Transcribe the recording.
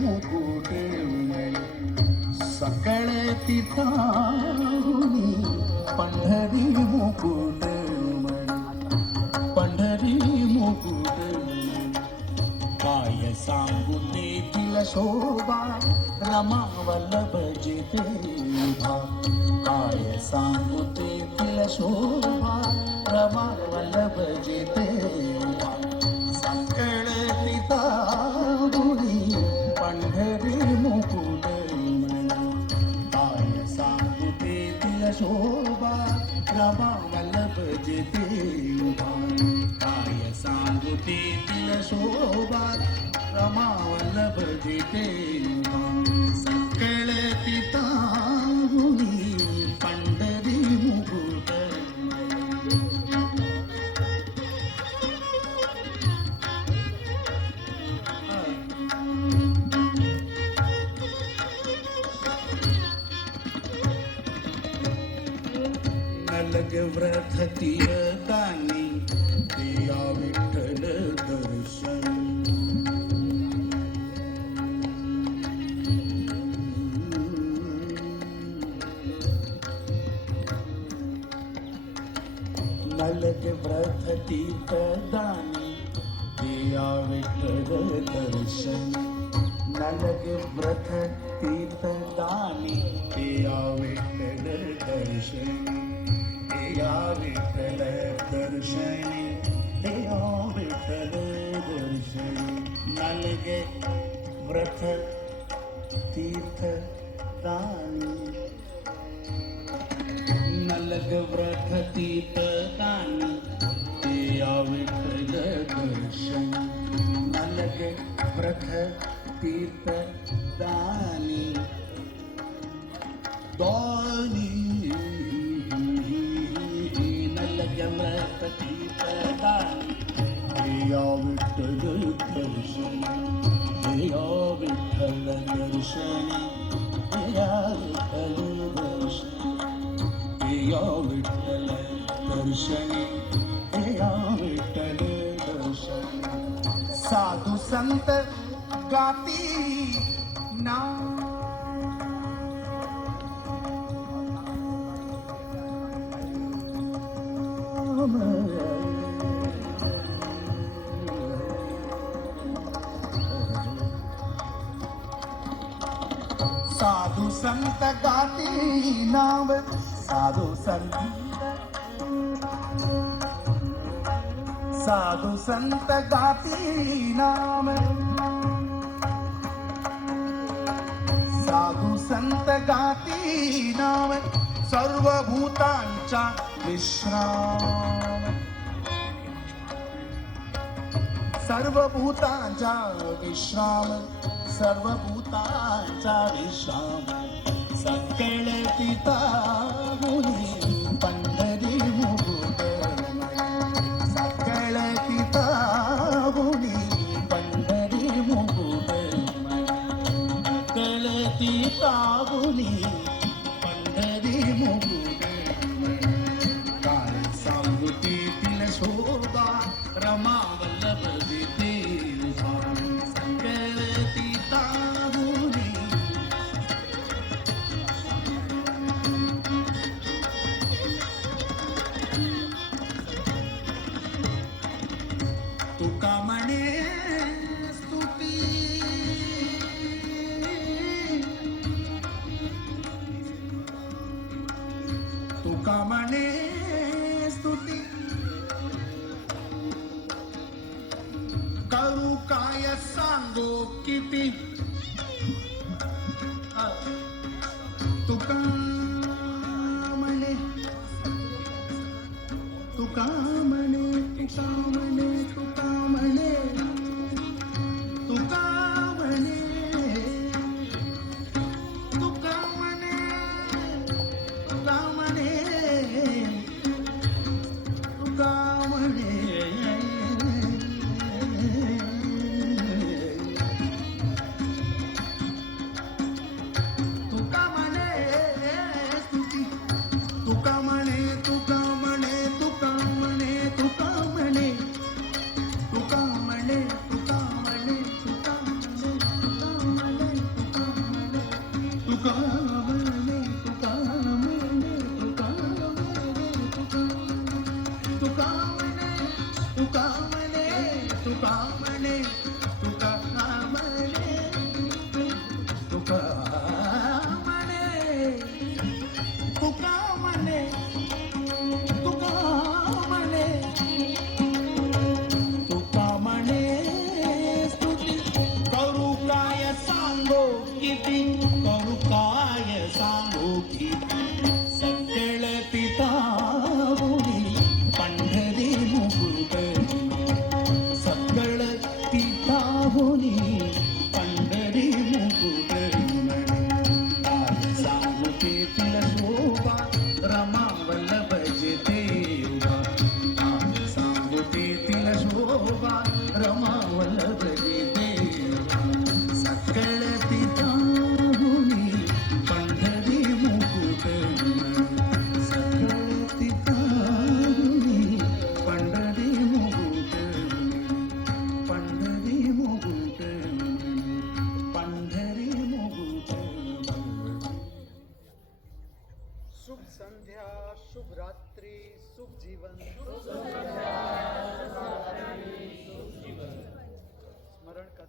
मुकुट सकळे तिथाहुनी पंढरी मुकुट पंढरी मुकुट काय सांगू तेथील शोभा रमा वल्लभ जिथे उभा काय सांगू तेथील शोभा रमा वल्लभ जिथे उभा सकळे तिथाहुनी पंढरी मुकुट काय सांगू तेथील शोभा रमा वल्लभ जिथे उभा काय सांगू तेथील शोभा रमा वल्लभ जिथे उभा सकळे तिथाहुनी पंढरी मुकुट नलग व्रत तीर्थानी या विठ्ठल दर्शन नलग व्रत तीर्थदानी या विठ्ठल दर्शन नलग व्रत तीर्थदानी या विठ्ठल दर्शन या विठ्ठल दर्शनी या विठ्ठल दर्शनी नलगे व्रत तीर्थदानी नलग व्रत तीर्थदानी या विठ्ठल दर्शन नलग व्रत तीर्थदानी दानी व्रत तीर्थदानी या विठ्ठल दर्शन या विठ्ठल दर्शन या विठ्ठल दर्शन या विठ्ठल दर्शन या विठ्ठल दर्शन साधू संत गाती नाम साधू संत गाती नाम साधू संत गाती नाम साधू संत गाती नाम सर्व भूतांचा विश्राम सर्व भूतांचा विश्राम सर्व भूतांचा विश्राम सकळे तिथाहुनी पंढरी मुकुट सकळे तिथाहुनी पंढरी मुकुट सकळे तिथाहुनी पंढरी मुकुट काय सांगू तेथील शोभा रमा वल्लभ जिथे उभा सकळे तिथाहुनी तुका म्हणे स्तुती तुका म्हणे स्तुती करू काय सांगो किती तुका म्हणे तुका म्हणे तुका म्हणे तुका म्हणे तुका म्हणे तुका म्हणे तुका म्हणे तुका म्हणे तुका म्हणे स्तुती तुका म्हणे तुका म्हणे तुका म्हणे शुभ संध्या, शुभ रात्री, शुभ जीवन. स्मरण कथा.